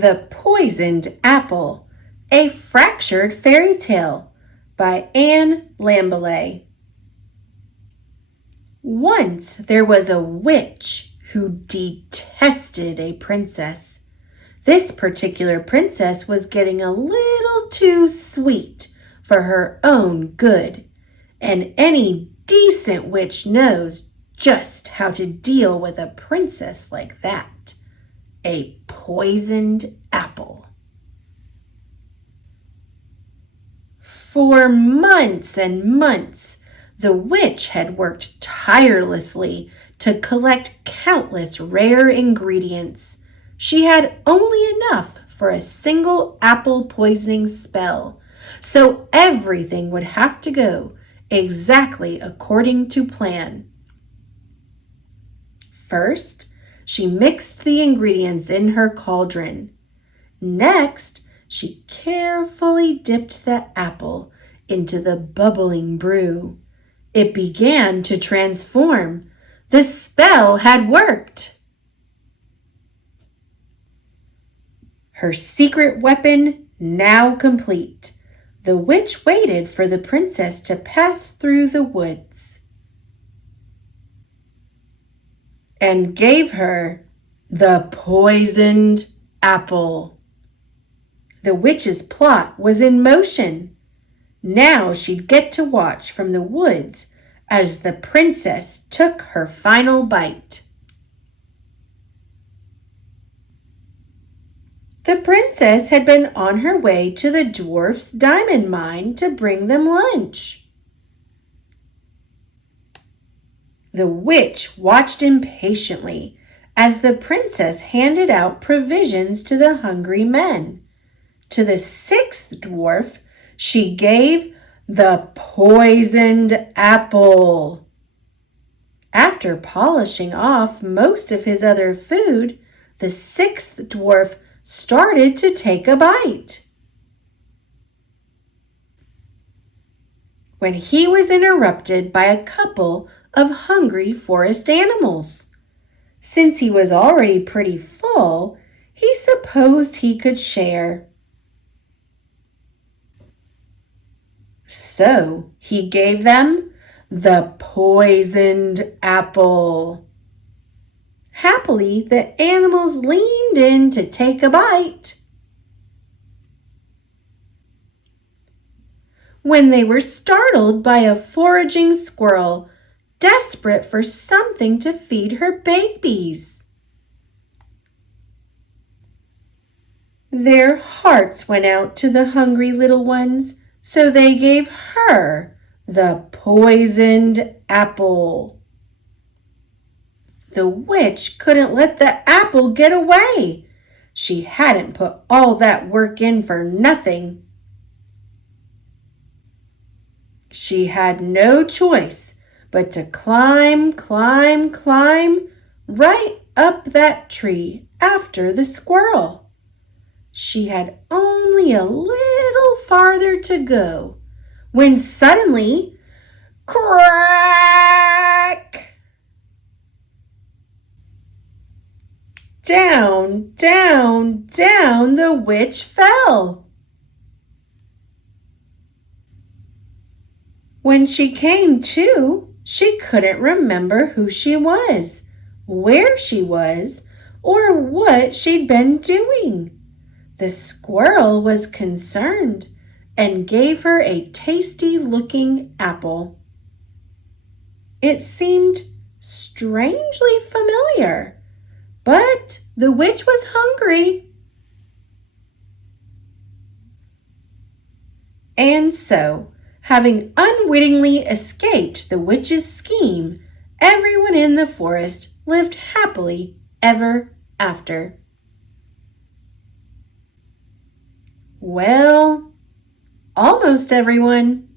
The Poisoned Apple, a Fractured Fairy Tale by Anne Lambelet. Once there was a witch who detested a princess. This particular princess was getting a little too sweet for her own good, and any decent witch knows just how to deal with a princess like that. A poisoned apple. For months and months, the witch had worked tirelessly to collect countless rare ingredients. She had only enough for a single apple poisoning spell, so everything would have to go exactly according to plan. First, she mixed the ingredients in her cauldron. Next, she carefully dipped the apple into the bubbling brew. It began to transform. The spell had worked. Her secret weapon now complete, the witch waited for the princess to pass through the woods and gave her the poisoned apple. The witch's plot was in motion. Now she'd get to watch from the woods as the princess took her final bite. The princess had been on her way to the dwarf's diamond mine to bring them lunch. The witch watched impatiently as the princess handed out provisions to the hungry men. To the sixth dwarf, she gave the poisoned apple. After polishing off most of his other food, the sixth dwarf started to take a bite. When he was interrupted by a couple of hungry forest animals. Since he was already pretty full, he supposed he could share. So he gave them the poisoned apple. Happily, the animals leaned in to take a bite. When they were startled by a foraging squirrel, desperate for something to feed her babies. Their hearts went out to the hungry little ones, so they gave her the poisoned apple. The witch couldn't let the apple get away. She hadn't put all that work in for nothing. She had no choice but to climb right up that tree after the squirrel. She had only a little farther to go when suddenly, crack! Down, down, down the witch fell. When she came to, she couldn't remember who she was, where she was, or what she'd been doing. The squirrel was concerned and gave her a tasty-looking apple. It seemed strangely familiar, but the witch was hungry. And so, having unwittingly escaped the witch's scheme, everyone in the forest lived happily ever after. Well, almost everyone.